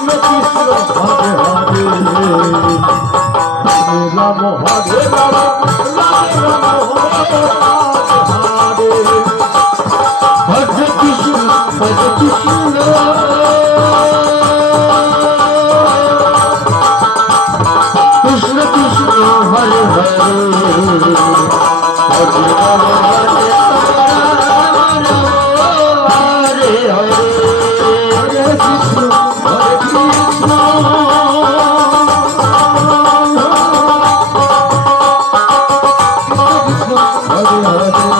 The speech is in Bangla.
Hare Hare Hare Hare 我要吃我要吃